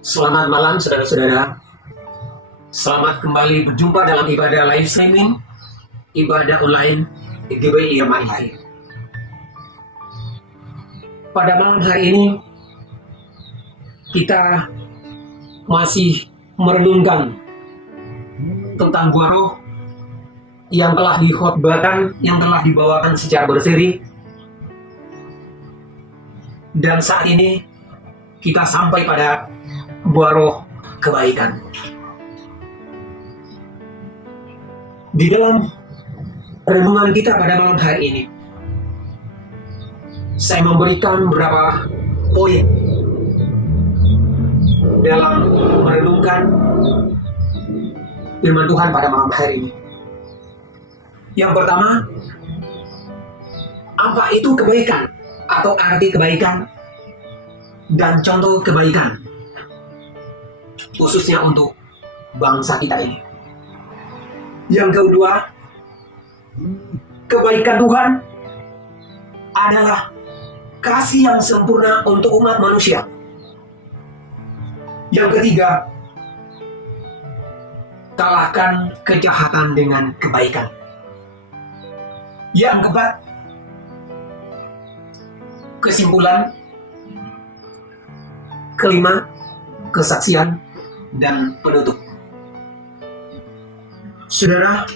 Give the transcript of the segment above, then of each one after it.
Selamat malam saudara-saudara. Selamat kembali berjumpa dalam ibadah live streaming, ibadah online GBI Ramai Lahir. Pada malam hari ini kita masih merenungkan tentang buah roh yang telah dikhotbahkan, yang telah dibawakan secara berseri. Dan saat ini kita sampai pada buah roh kebaikan. Di dalam renungan kita pada malam hari ini, saya memberikan beberapa poin dalam merenungkan firman Tuhan pada malam hari ini. Yang pertama, apa itu kebaikan atau arti kebaikan dan contoh kebaikan, khususnya untuk bangsa kita ini. Yang kedua, kebaikan Tuhan adalah kasih yang sempurna untuk umat manusia. Yang ketiga, kalahkan kejahatan dengan kebaikan. Yang keempat, kesimpulan. Kelima, kesaksian dan penutup. Saudara,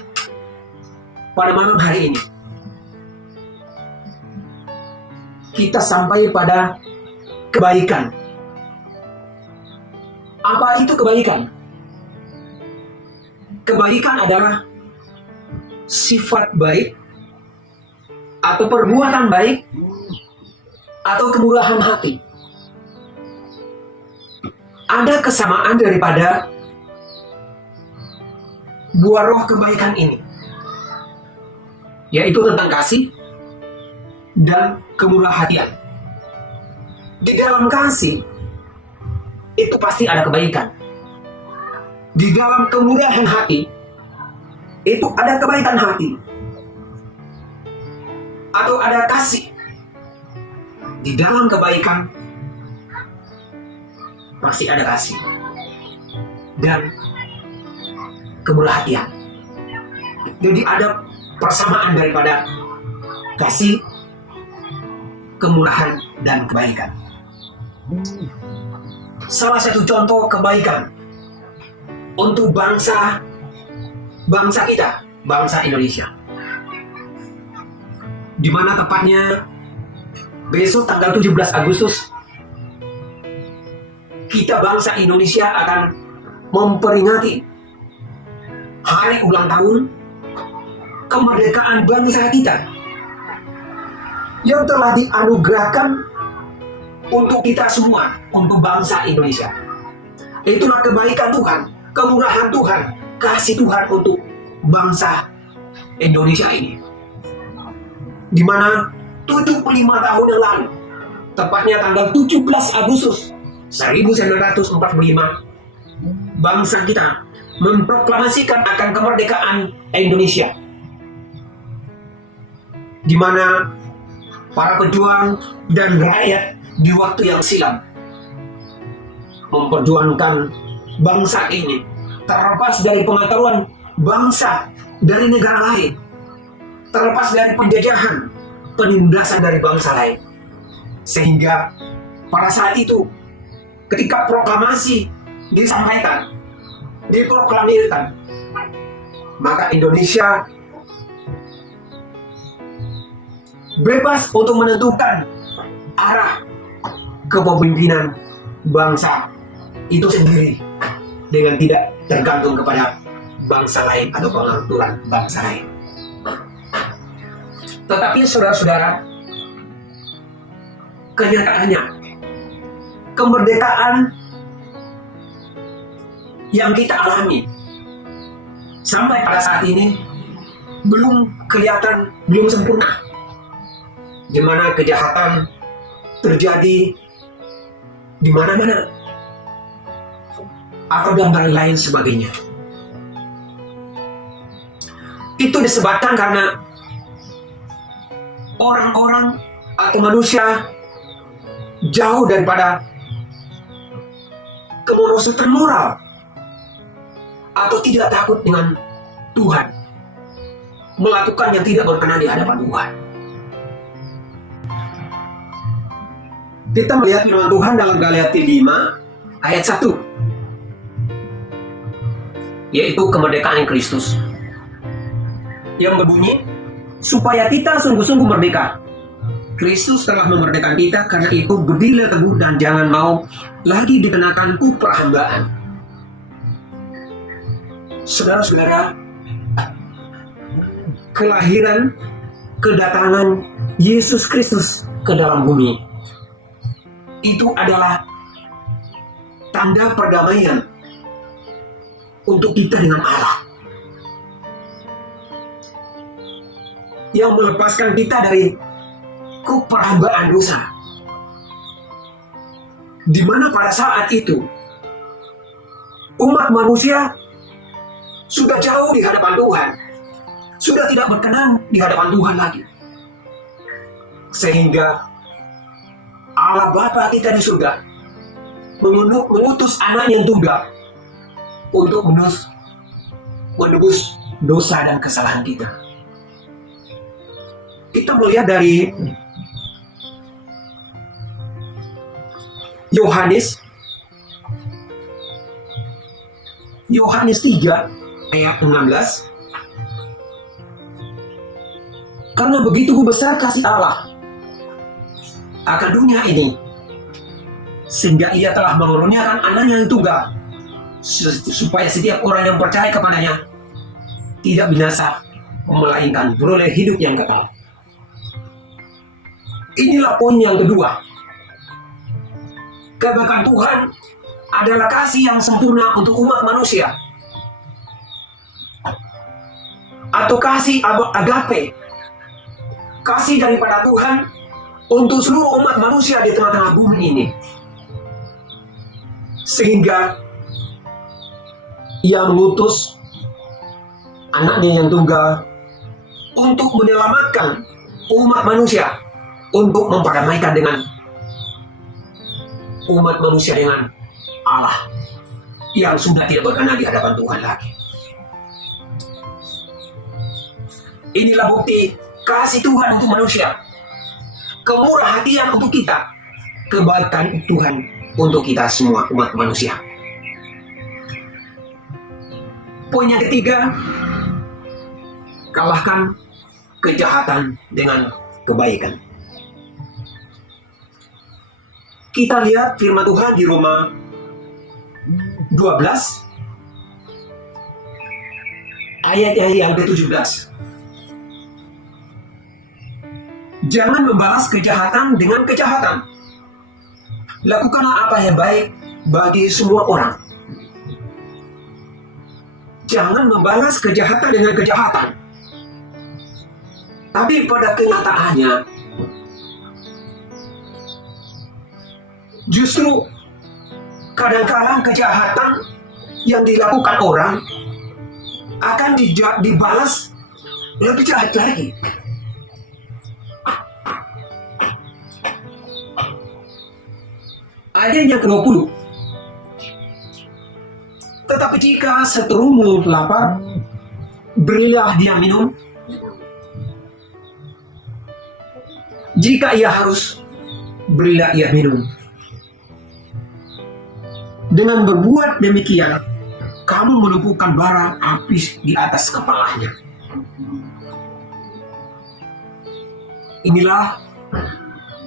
pada malam hari ini kita sampai pada kebaikan. Apa itu kebaikan? Kebaikan adalah sifat baik atau perbuatan baik atau kemurahan hati. Ada kesamaan daripada buah roh kebaikan ini, yaitu tentang kasih dan kemurah hatian. Di dalam kasih itu pasti ada kebaikan. Di dalam kemurahan hati itu ada kebaikan hati atau ada kasih. Di dalam kebaikan masih ada kasih dan kemurahan hatian. Jadi ada persamaan daripada kasih, kemurahan, dan kebaikan. Salah satu contoh kebaikan untuk bangsa kita, bangsa Indonesia, di mana tepatnya besok tanggal 17 Agustus kita bangsa Indonesia akan memperingati hari ulang tahun kemerdekaan bangsa kita yang telah dianugerahkan untuk kita semua, untuk bangsa Indonesia. Itulah kebaikan Tuhan, kemurahan Tuhan, kasih Tuhan untuk bangsa Indonesia ini. Di mana 75 tahun yang lalu, tepatnya tanggal 17 Agustus 1945, bangsa kita memproklamasikan akan kemerdekaan Indonesia, di mana para pejuang dan rakyat di waktu yang silam memperjuangkan bangsa ini terlepas dari pengetahuan bangsa dari negara lain, terlepas dari penjajahan, penindasan dari bangsa lain. Sehingga pada saat itu, ketika proklamasi disampaikan, diproklamirkan, maka Indonesia bebas untuk menentukan arah kepemimpinan bangsa itu sendiri dengan tidak tergantung kepada bangsa lain atau pengaturan bangsa lain. Tetapi saudara-saudara, kenyataannya kemerdekaan yang kita alami sampai pada saat ini belum kelihatan, belum sempurna, di mana kejahatan terjadi di mana-mana atau gambaran lain sebagainya. Itu disebabkan karena orang-orang atau manusia jauh daripada kemerosotan moral atau tidak takut dengan Tuhan, melakukan yang tidak berkenan di hadapan Tuhan. Kita melihat firman Tuhan dalam Galatia 5 ayat 1, yaitu kemerdekaan Kristus, yang berbunyi, supaya kita sungguh-sungguh merdeka. Kristus telah memerdekakan kita, karena itu berdirilah teguh dan jangan mau lagi dikenakan perhambaan. Saudara-saudara, kelahiran, kedatangan Yesus Kristus ke dalam bumi itu adalah tanda perdamaian untuk kita dengan Allah, yang melepaskan kita dari keperhambaan dosa, di mana pada saat itu umat manusia sudah jauh di hadapan Tuhan, sudah tidak berkenan di hadapan Tuhan lagi, sehingga Allah Bapa kita di surga mengutus anaknya yang tunggal untuk menebus dosa dan kesalahan kita. Kita melihat dari Yohanes 3 ayat 16. Karena begitu besar kasih Allah akan dunia ini, sehingga ia telah menurunkan anaknya yang tunggal, supaya setiap orang yang percaya kepadanya tidak binasa, melainkan beroleh hidup yang kekal. Inilah poin yang kedua. Kebaikan Tuhan adalah kasih yang sempurna untuk umat manusia, atau kasih agape, kasih daripada Tuhan untuk seluruh umat manusia di tengah-tengah bumi ini, sehingga ia mengutus anaknya yang tunggal untuk menyelamatkan umat manusia, untuk memperdamaikan dengan umat manusia dengan Allah yang sudah tidak berkenan di hadapan Tuhan lagi. Inilah bukti kasih Tuhan untuk manusia, kemurah hatian untuk kita, kebaikan Tuhan untuk kita semua umat manusia. Poin yang ketiga, kalahkan kejahatan dengan kebaikan. Kita lihat firman Tuhan di Roma 12 ayat yang ke-17. Jangan membalas kejahatan dengan kejahatan. Lakukanlah apa yang baik bagi semua orang. Jangan membalas kejahatan dengan kejahatan. Tapi pada kenyataannya, justru kadang-kadang kejahatan yang dilakukan orang akan dibalas lebih jahat lagi. Ayat yang ke-20. Tetapi jika seterumu lapar, berilah dia minum. Jika ia harus, berilah ia minum. Dengan berbuat demikian, kamu melumpuhkan bara api di atas kepalanya. Inilah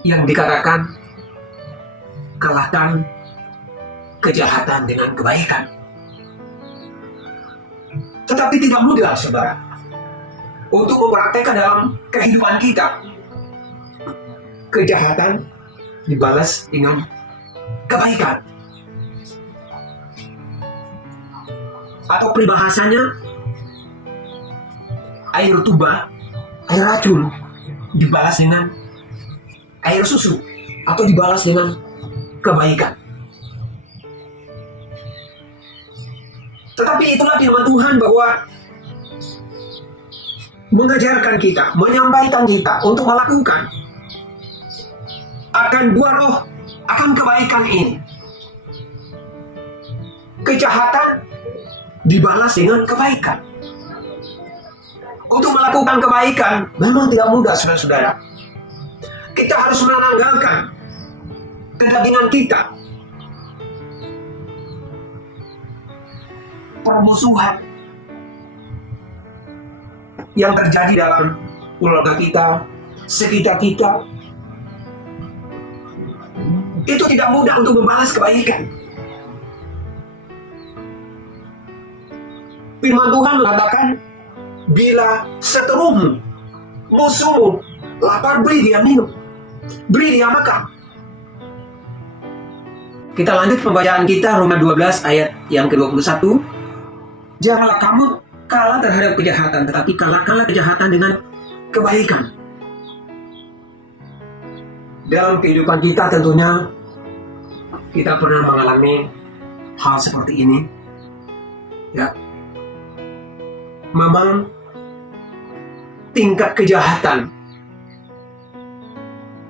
yang dikatakan kalahkan kejahatan dengan kebaikan. Tetapi tidak mudah, saudara, untuk mempraktekkan dalam kehidupan kita. Kejahatan dibalas dengan kebaikan. Atau peribahasanya, air tuba, air racun dibalas dengan air susu, atau dibalas dengan kebaikan. Tetapi itulah firman Tuhan bahwa mengajarkan kita, menyampaikan kita untuk melakukan akan dua roh, akan kebaikan ini. kejahatan dibalas dengan kebaikan. Untuk melakukan kebaikan memang tidak mudah, saudara-saudara. Kita harus menanggalkan kedagingan kita, permusuhan yang terjadi dalam keluarga kita, sekitar kita. Itu tidak mudah untuk membalas kebaikan. Firman Tuhan mengatakan, bila seterumu, musuhmu lapar, beri dia minum, beri dia makan. Kita lanjut pembacaan kita, Roma 12 ayat yang ke-21. Janganlah kamu kalah terhadap kejahatan, tetapi kalahkanlah kejahatan dengan kebaikan. Dalam kehidupan kita tentunya kita pernah mengalami hal seperti ini. Ya. Memang tingkat kejahatan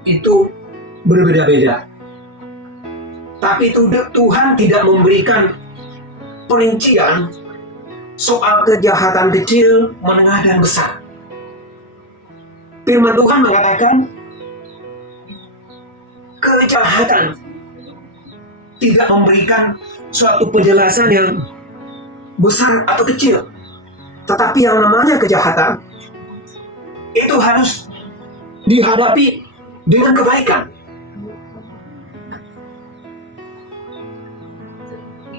itu berbeda-beda. Tapi Tuhan tidak memberikan perincian soal kejahatan kecil, menengah, dan besar. Firman Tuhan mengatakan kejahatan tidak memberikan suatu penjelasan yang besar atau kecil. Tetapi yang namanya kejahatan itu harus dihadapi dengan kebaikan.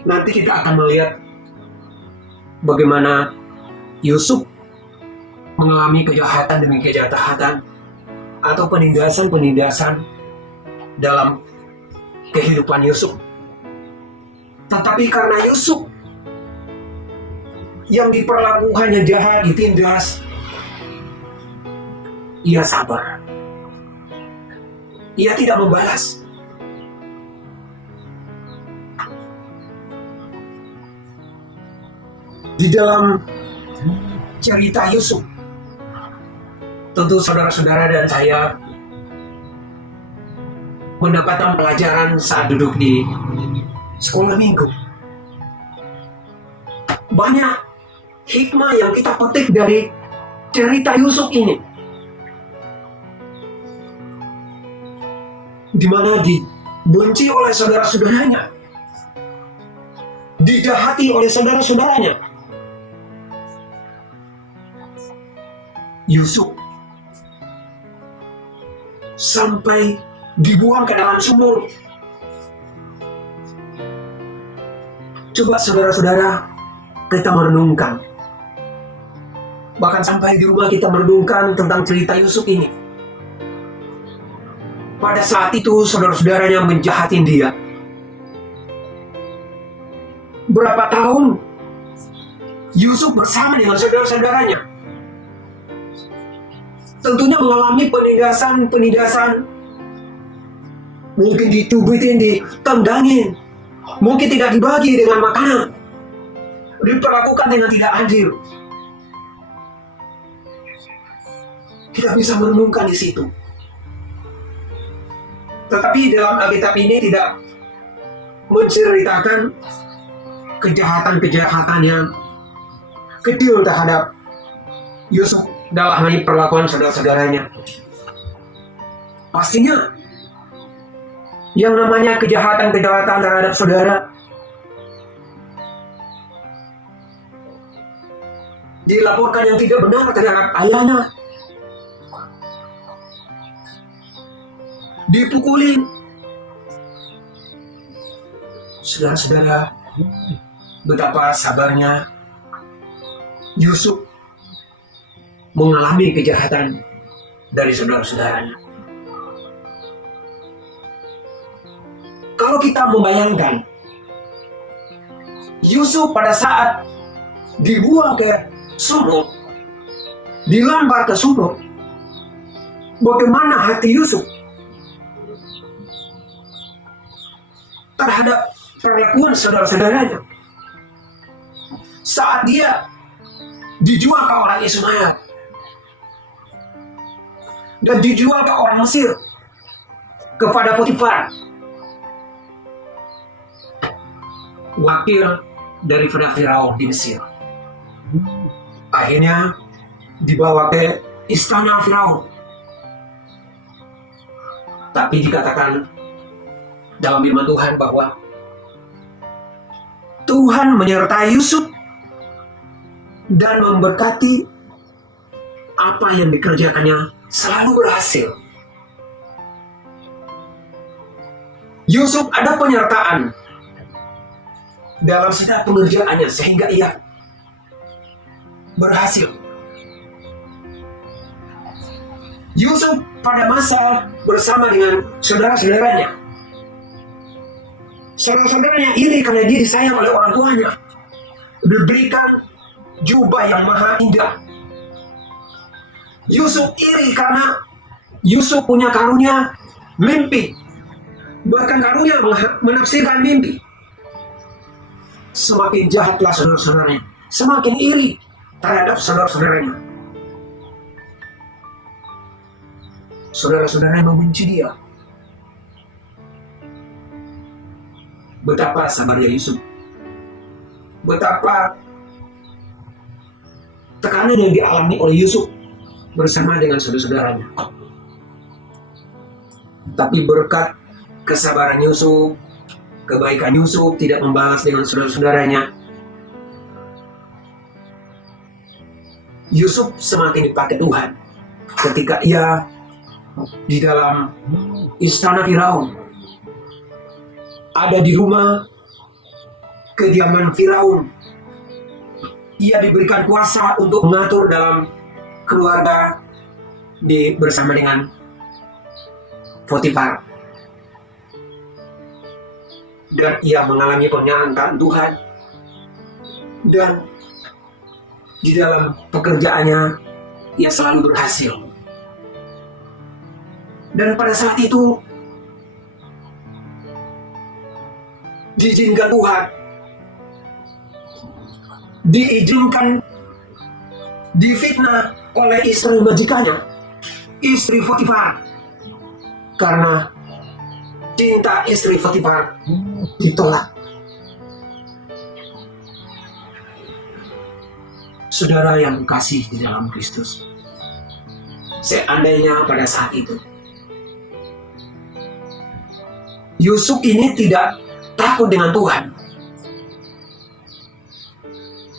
Nanti kita akan melihat bagaimana Yusuf mengalami kejahatan demi kejahatan atau penindasan-penindasan dalam kehidupan Yusuf. Tetapi karena Yusuf yang diperlakukannya jahat, ditindas, ia sabar. Ia tidak membalas. Di dalam cerita Yusuf, tentu saudara-saudara dan saya mendapatkan pelajaran saat duduk di sekolah minggu. Banyak hikmah yang kita petik dari cerita Yusuf ini, di mana dibenci oleh saudara-saudaranya, dijahati oleh saudara-saudaranya. Yusuf sampai dibuang ke dalam sumur. Coba saudara-saudara kita merenungkan, bahkan sampai di rumah kita merenungkan tentang cerita Yusuf ini. Pada saat itu saudara-saudaranya menjahatin dia. Berapa tahun Yusuf bersama dengan saudara-saudaranya, tentunya mengalami penindasan, mungkin dicubitin, ditendangin, mungkin tidak dibagi dengan makanan, diperlakukan dengan tidak adil. Kita bisa merenungkan di situ. Tetapi dalam Alkitab ini tidak menceritakan kejahatan-kejahatan yang kecil terhadap Yusuf dalam hal perlakuan saudara-saudaranya. Pastinya yang namanya kejahatan-kejahatan terhadap saudara dilaporkan yang tidak benar terhadap ayahnya, dipukulin. Saudara-saudara, betapa sabarnya Yusuf mengalami kejahatan dari saudara-saudaranya. Kalau kita membayangkan Yusuf pada saat dibuang ke sumur, dilambar ke sumur, bagaimana hati Yusuf terhadap perlakuan saudara-saudaranya saat dia dijual ke orang Ismail dan dijual ke orang Mesir kepada Potifar. wakil dari Firaun di Mesir. Akhirnya dibawa ke istana Firaun. Tapi dikatakan dalam firman Tuhan bahwa Tuhan menyertai Yusuf dan memberkati apa yang dikerjakannya selalu berhasil. Yusuf ada penyertaan dalam setiap pengerjaannya sehingga ia berhasil. Yusuf pada masa bersama dengan saudara-saudaranya. Saudara-saudaranya iri karena dia disayang oleh orang tuanya. Diberikan jubah yang maha indah. Yusuf iri karena Yusuf punya karunia mimpi. Bahkan karunia menafsirkan mimpi. Semakin jahatlah saudara-saudaranya. Semakin iri terhadap saudara-saudaranya. Saudara-saudaranya membenci dia. Betapa sabarnya Yusuf. Betapa tekanan yang dialami oleh Yusuf bersama dengan saudara-saudaranya. Tapi berkat kesabaran Yusuf, kebaikan Yusuf tidak membalas dengan saudara-saudaranya, Yusuf semakin dipakai Tuhan ketika ia di dalam istana Firaun, ada di rumah kediaman Firaun. Ia diberikan kuasa untuk mengatur dalam keluarga bersama dengan Potifar. Dan ia mengalami penyataan Tuhan. Dan di dalam pekerjaannya ia selalu berhasil. Dan pada saat itu diizinkan Tuhan, diizinkan difitnah oleh istri majikannya, istri Potifar, karena cinta istri Potifar ditolak. Saudara yang kasih di dalam Kristus, seandainya pada saat itu Yusuf ini tidak takut dengan Tuhan,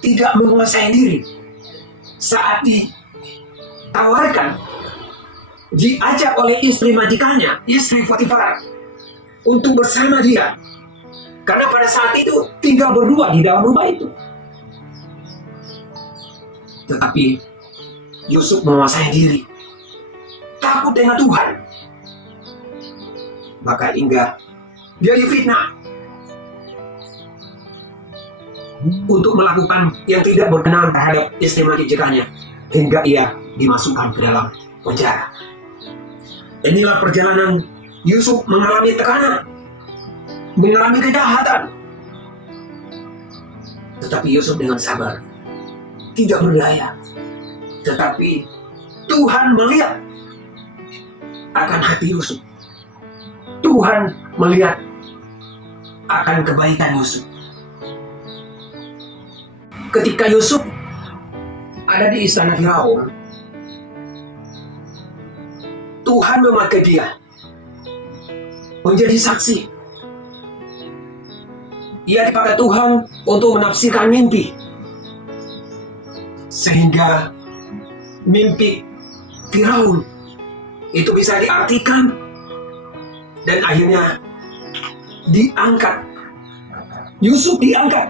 tidak menguasai diri, saat ditawarkan, diajak oleh istri majikannya, istri Potifar, untuk bersama dia, karena pada saat itu tinggal berdua di dalam rumah itu. Tetapi Yusuf menguasai diri, takut dengan Tuhan, maka hingga dia difitnah untuk melakukan yang tidak berkenan terhadap istri majikannya, hingga ia dimasukkan ke dalam penjara. Inilah perjalanan Yusuf mengalami tekanan, mengalami kejahatan. Tetapi Yusuf dengan sabar, tidak berdaya. Tetapi Tuhan melihat akan hati Yusuf. Tuhan melihat akan kebaikan Yusuf. Ketika Yusuf ada di istana Firaun, Tuhan memakai dia menjadi saksi. Ia dipakai Tuhan untuk menafsirkan mimpi, sehingga mimpi Firaun itu bisa diartikan dan akhirnya diangkat. Yusuf diangkat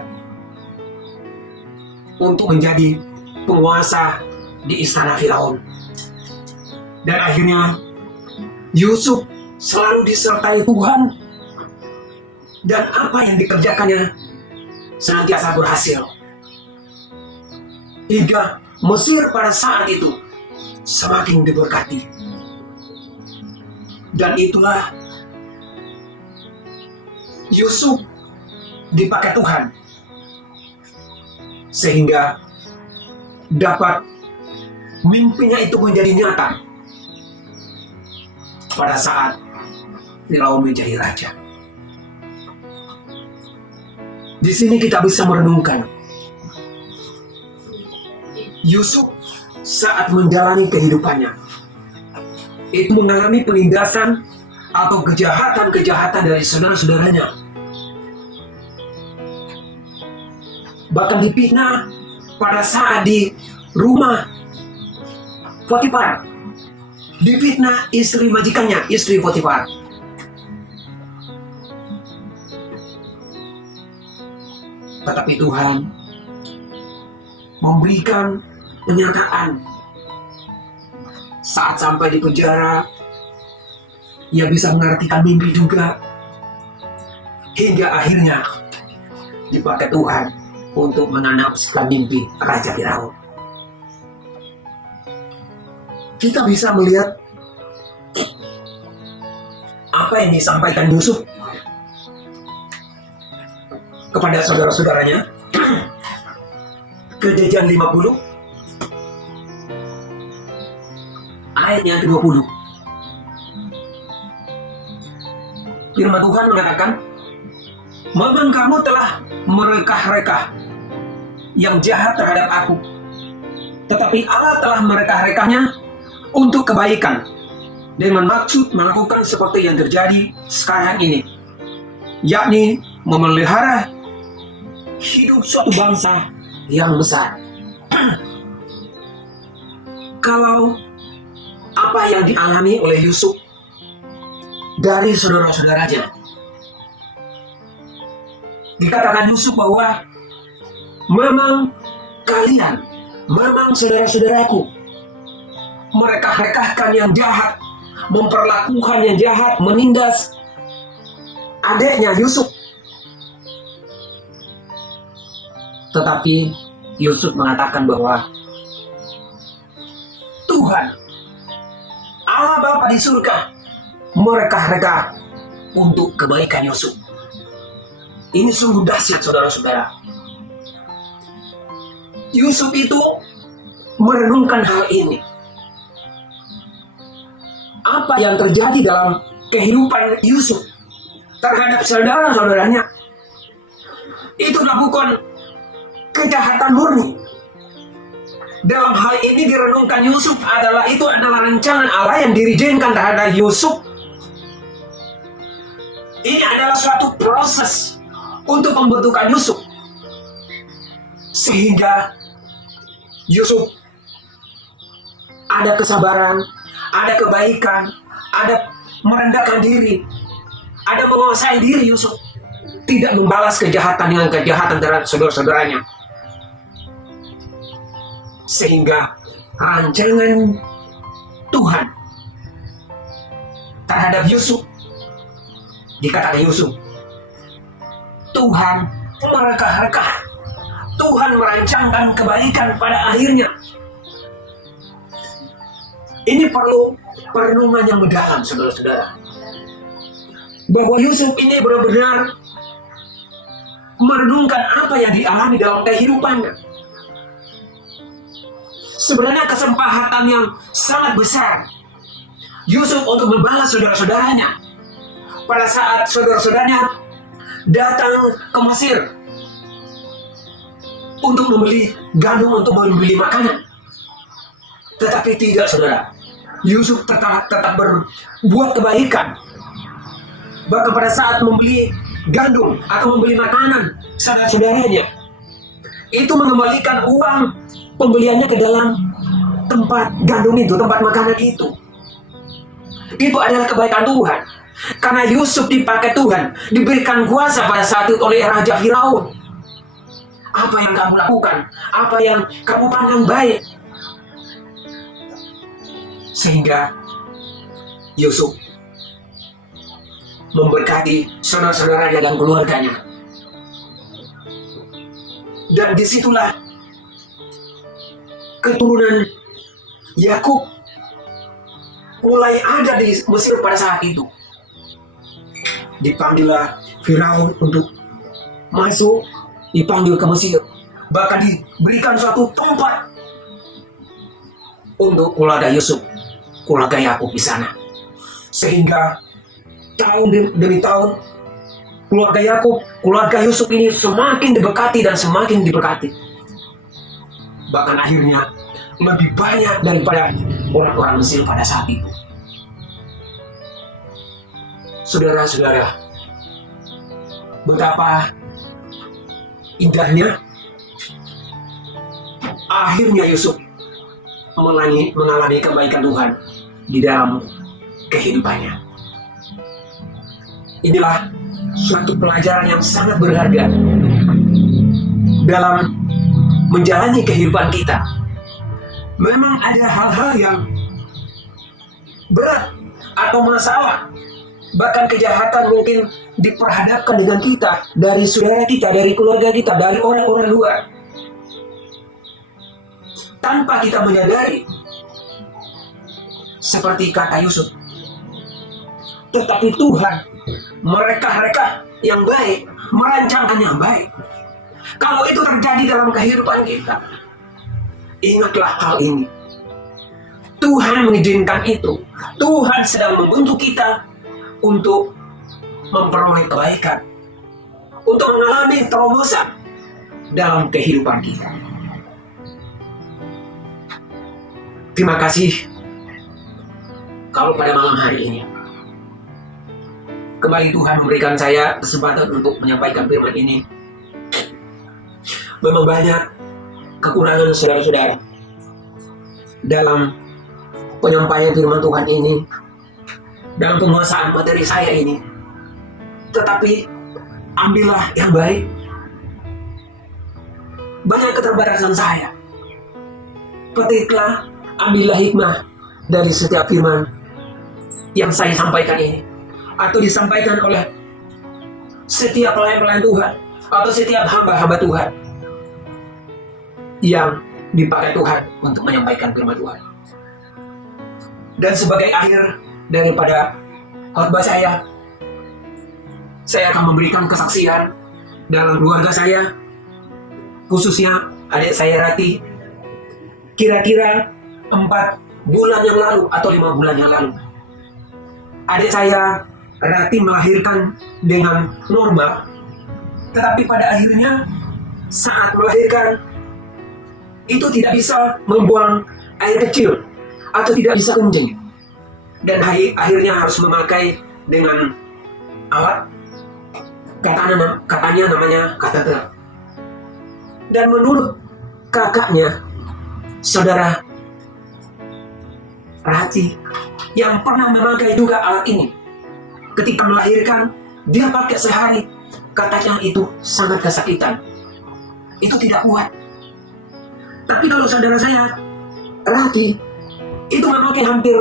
untuk menjadi penguasa di istana Firaun. Dan akhirnya Yusuf selalu disertai Tuhan, dan apa yang dikerjakannya senantiasa berhasil. Hingga Mesir pada saat itu semakin diberkati. Dan itulah Yusuf dipakai Tuhan sehingga dapat mimpinya itu menjadi nyata pada saat Firaun menjadi raja. Di sini kita bisa merenungkan Yusuf saat menjalani kehidupannya itu mengalami penindasan atau kejahatan-kejahatan dari saudara-saudaranya. Bahkan difitnah pada saat di rumah Potifar. Difitnah istri majikannya, istri Potifar. Tetapi Tuhan memberikan penyataan. Saat sampai di penjara, ia bisa mengartikan mimpi juga. Hingga akhirnya dipakai Tuhan untuk menanamkan mimpi Raja Firaun. Kita bisa melihat apa yang disampaikan Yusuf kepada saudara-saudaranya. Kejadian 50 ayat yang ke-20. Firman Tuhan mengatakan, memang kamu telah mereka-reka yang jahat terhadap aku, tetapi Allah telah mereka-rekanya untuk kebaikan, dengan maksud melakukan seperti yang terjadi sekarang ini, yakni memelihara hidup suatu bangsa yang besar. Kalau apa yang dialami oleh Yusuf dari saudara-saudaranya, dikatakan Yusuf bahwa memang kalian, memang saudara-saudaraku, mereka rekahkan yang jahat, memperlakukan yang jahat, menindas adiknya Yusuf. Tetapi Yusuf mengatakan bahwa Tuhan, Allah Bapa di surga, mereka-reka untuk kebaikan Yusuf. Ini sungguh dahsyat, saudara-saudara. Yusuf itu merenungkan hal ini. Apa yang terjadi dalam kehidupan Yusuf terhadap saudara-saudaranya, itu bukan kejahatan murni. Dalam hal ini direnungkan Yusuf adalah rancangan Allah yang diizinkan terhadap Yusuf. Ini adalah suatu proses untuk pembentukan Yusuf, sehingga Yusuf ada kesabaran, ada kebaikan, ada merendahkan diri, ada menguasai diri. Yusuf tidak membalas kejahatan dengan kejahatan terhadap saudara-saudaranya, sehingga rancangan Tuhan terhadap Yusuf, dikatakan Yusuf, Tuhan mereka-reka, Tuhan merancangkan kebaikan pada akhirnya. Ini perlu perenungan yang mendalam, saudara-saudara, bahwa Yusuf ini benar-benar merenungkan apa yang dialami dalam kehidupannya. Sebenarnya kesempatan yang sangat besar Yusuf untuk membalas saudara-saudaranya pada saat saudara-saudaranya datang ke Mesir untuk membeli gandum, untuk membeli makanan. Tetapi tidak, saudara. Yusuf tetap berbuat kebaikan. Bahkan pada saat membeli gandum atau membeli makanan saudara-saudaranya, itu mengembalikan uang pembeliannya ke dalam tempat gandum itu, tempat makanan itu. Itu adalah kebaikan Tuhan. Karena Yusuf dipakai Tuhan, diberikan kuasa pada saat itu oleh Raja Firaun. Apa yang kamu lakukan, apa yang kamu pandang baik, sehingga Yusuf memberkati saudara-saudaranya dan keluarganya. Dan disitulah keturunan Yakub mulai ada di Mesir pada saat itu. Dipanggillah Firaun untuk masuk, dipanggil ke Mesir, bahkan diberikan suatu tempat untuk keluarga Yusuf, keluarga Yakub di sana. Sehingga tahun demi tahun keluarga Yakub, keluarga Yusuf ini semakin diberkati dan semakin diberkati. Bahkan akhirnya lebih banyak daripada orang-orang Mesir pada saat itu. Saudara-saudara, betapa indahnya akhirnya Yusuf mengalami kebaikan Tuhan di dalam kehidupannya. Inilah suatu pelajaran yang sangat berharga dalam menjalani kehidupan kita. Memang ada hal-hal yang berat atau masalah, bahkan kejahatan mungkin diperhadapkan dengan kita, dari saudara kita, dari keluarga kita, dari orang-orang luar, tanpa kita menyadari. Seperti kata Yusuf, tetapi Tuhan mereka yang baik merancangkan yang baik. Kalau itu terjadi dalam kehidupan kita, ingatlah hal ini. Tuhan mengizinkan itu. Tuhan sedang membentuk kita untuk memperoleh kebaikan, untuk mengalami terobosan dalam kehidupan kita. Terima kasih kalau pada malam hari ini kembali Tuhan memberikan saya kesempatan untuk menyampaikan firman ini. Memang banyak kekurangan saudara-saudara dalam penyampaian firman Tuhan ini, dalam penguasaan materi saya ini. Tetapi ambillah yang baik. Banyak keterbatasan saya. Petiklah, ambillah hikmah dari setiap firman yang saya sampaikan ini, atau disampaikan oleh setiap pelayan-pelayan Tuhan, atau setiap hamba-hamba Tuhan yang dipakai Tuhan untuk menyampaikan firman Tuhan. Dan sebagai akhir daripada khotbah saya akan memberikan kesaksian dalam keluarga saya, khususnya adik saya Rati. Kira-kira 4 bulan yang lalu atau 5 bulan yang lalu, adik saya Rati melahirkan dengan normal, tetapi pada akhirnya saat melahirkan itu tidak bisa membuang air kecil atau tidak bisa kencing, dan akhirnya harus memakai dengan alat, katanya namanya kateter. Dan menurut kakaknya, saudara Rati, yang pernah memakai juga alat ini, ketika melahirkan dia pakai sehari, katanya itu sangat kesakitan, itu tidak kuat. Tapi kalau saudara saya Rati itu memakai hampir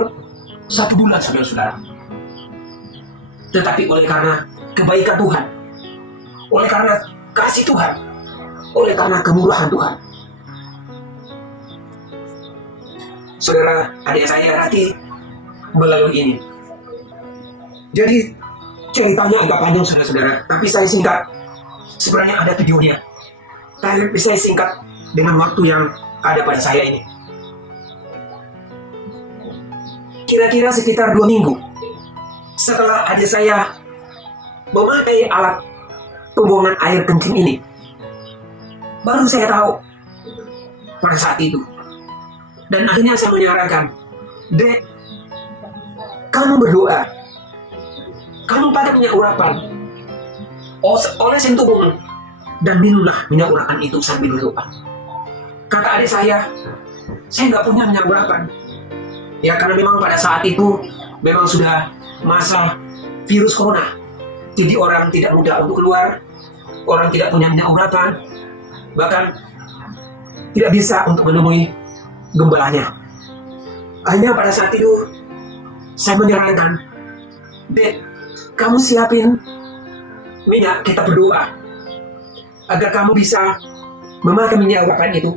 1 bulan, saudara-saudara. Tetapi oleh karena kebaikan Tuhan, oleh karena kasih Tuhan, oleh karena kemurahan Tuhan, saudara adik saya Rati melalui ini. Jadi ceritanya agak panjang, saudara-saudara, tapi saya singkat. Sebenarnya ada videonya, tapi saya singkat dengan waktu yang ada pada saya ini. Kira-kira sekitar 2 minggu setelah adik saya memakai alat pembuangan air kencing ini, baru saya tahu pada saat itu. Dan akhirnya saya menyarankan, Dek, kamu berdoa, kamu pakai minyak urapan, olesin tubuhmu, dan minumlah minyak urapan itu sambil berdoa. Kata adik saya nggak punya minyak urapan. Ya karena memang pada saat itu memang sudah masa virus corona, jadi orang tidak mudah untuk keluar, orang tidak punya minyak urapan, bahkan tidak bisa untuk menemui gembalanya. Hanya pada saat itu saya menyarankan, Dek, kamu siapin minyak, kita berdoa agar kamu bisa memakai minyak urapan itu,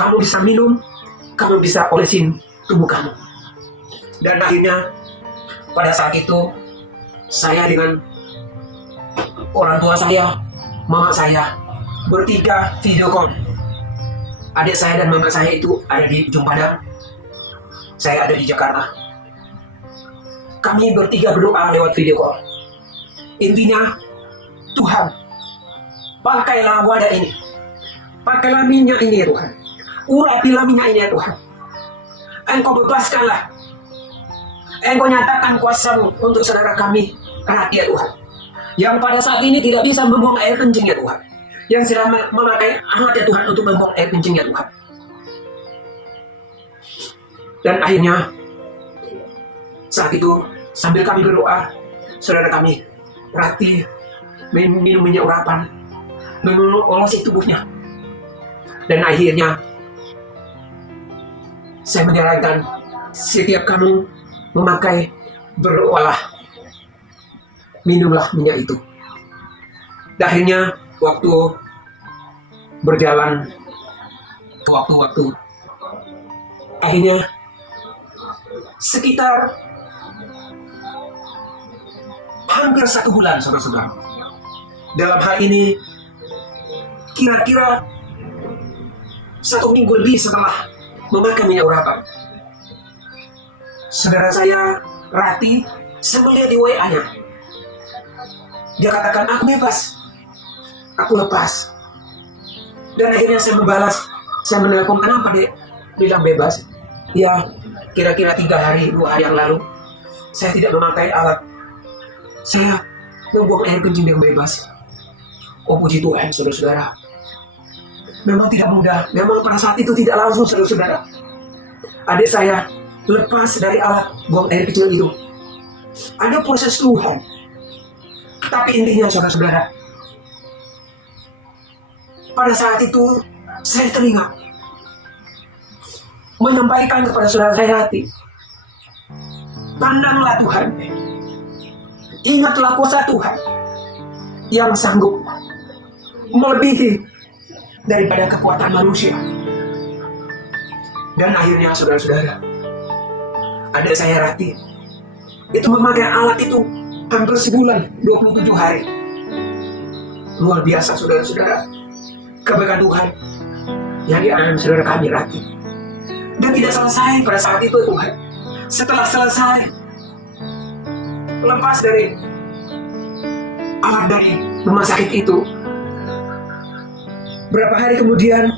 kamu bisa minum, kamu bisa olesin tubuh kamu. Dan akhirnya pada saat itu saya dengan orang tua saya, mama saya, bertiga video call. Adik saya dan mama saya itu ada di ujung Padang, saya ada di Jakarta. Kami bertiga berdoa lewat video call. Intinya Tuhan, pakailah wadah ini, pakailah minyak ini ya Tuhan, urapilah minyak ini ya Tuhan. Engkau bebaskanlah, Engkau nyatakan kuasa-Mu untuk saudara kami Rati ya Tuhan, yang pada saat ini tidak bisa membuang air kencing ya Tuhan, yang sedang memakai alat ya Tuhan untuk membuang air kencing ya Tuhan. Dan akhirnya saat itu sambil kami berdoa, saudara kami Rati minum minyak urapan, mengolesi tubuhnya. Dan akhirnya saya menyarankan setiap kamu memakai, berdoalah, minumlah minyak itu. Dan akhirnya waktu berjalan ke waktu-waktu, akhirnya sekitar hampir 1 bulan, saudara-saudara. Dalam hal ini kira-kira 1 minggu lebih setelah memakai minyak urapan, saudara saya Rati, saya melihat di WA-nya, dia katakan, aku bebas, aku lepas. Dan akhirnya saya membalas, saya menelpon, kenapa dia bilang bebas? Ya, kira-kira 3 hari, 2 hari yang lalu, saya tidak memakai alat, saya membuang air kencing yang bebas. Oh puji Tuhan, saudara-saudara. Memang tidak mudah, memang pada saat itu tidak langsung, saudara-saudara. Adik saya lepas dari alat buang air kecil itu. Ada proses Tuhan. Tapi intinya, saudara-saudara, pada saat itu saya teringat menyampaikan kepada saudara saya Rati, pandanglah Tuhan, ingatlah kuasa Tuhan yang sanggup melebihi daripada kekuatan manusia. Dan akhirnya saudara-saudara, adik saya Rati itu memakai alat itu hampir sebulan, 27 hari. Luar biasa, saudara-saudara, kebaikan Tuhan yang dialami saudara kami Rati. Dan tidak selesai pada saat itu Tuhan. Setelah selesai lepas dari alat dari rumah sakit itu, berapa hari kemudian,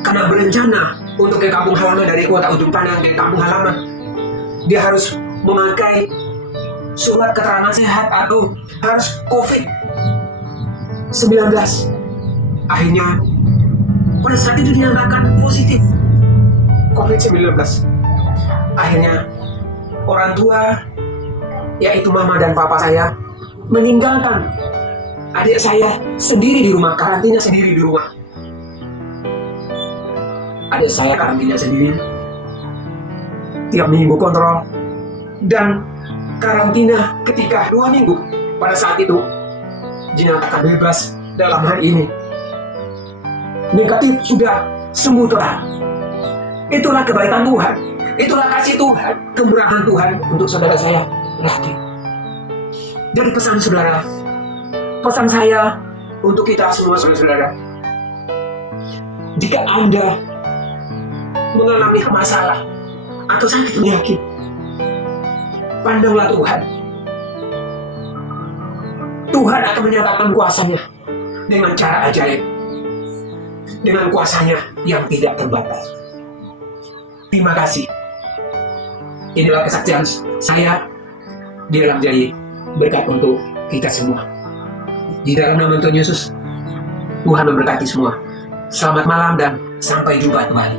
karena berencana untuk ke kampung halaman dari kota Ujung Pandang ke kampung halaman, dia harus memakai surat keterangan sehat atau harus COVID-19. Akhirnya pada saat itu dinyatakan positif COVID-19. Akhirnya orang tua, yaitu mama dan papa saya, meninggalkan adik saya sendiri di rumah, karantina sendiri di rumah. Adik saya karantina sendiri, tiap minggu kontrol, dan karantina ketika 2 minggu. Pada saat itu dinyatakan bebas dalam hari ini. Negatif sudah sembuh total. Itulah kebaikan Tuhan, itulah kasih Tuhan, kemurahan Tuhan untuk saudara saya Rati. Jadi pesan saudara, pesan saya untuk kita semua saudara-saudara, jika Anda mengalami masalah atau sakit penyakit, pandanglah Tuhan. Tuhan akan menyatakan kuasanya dengan cara ajaib, dengan kuasanya yang tidak terbatas. Terima kasih. Inilah kesaksian saya di dalam jadi berkat untuk kita semua. Di dalam nama Tuhan Yesus, Tuhan memberkati semua. Selamat malam dan sampai jumpa kembali.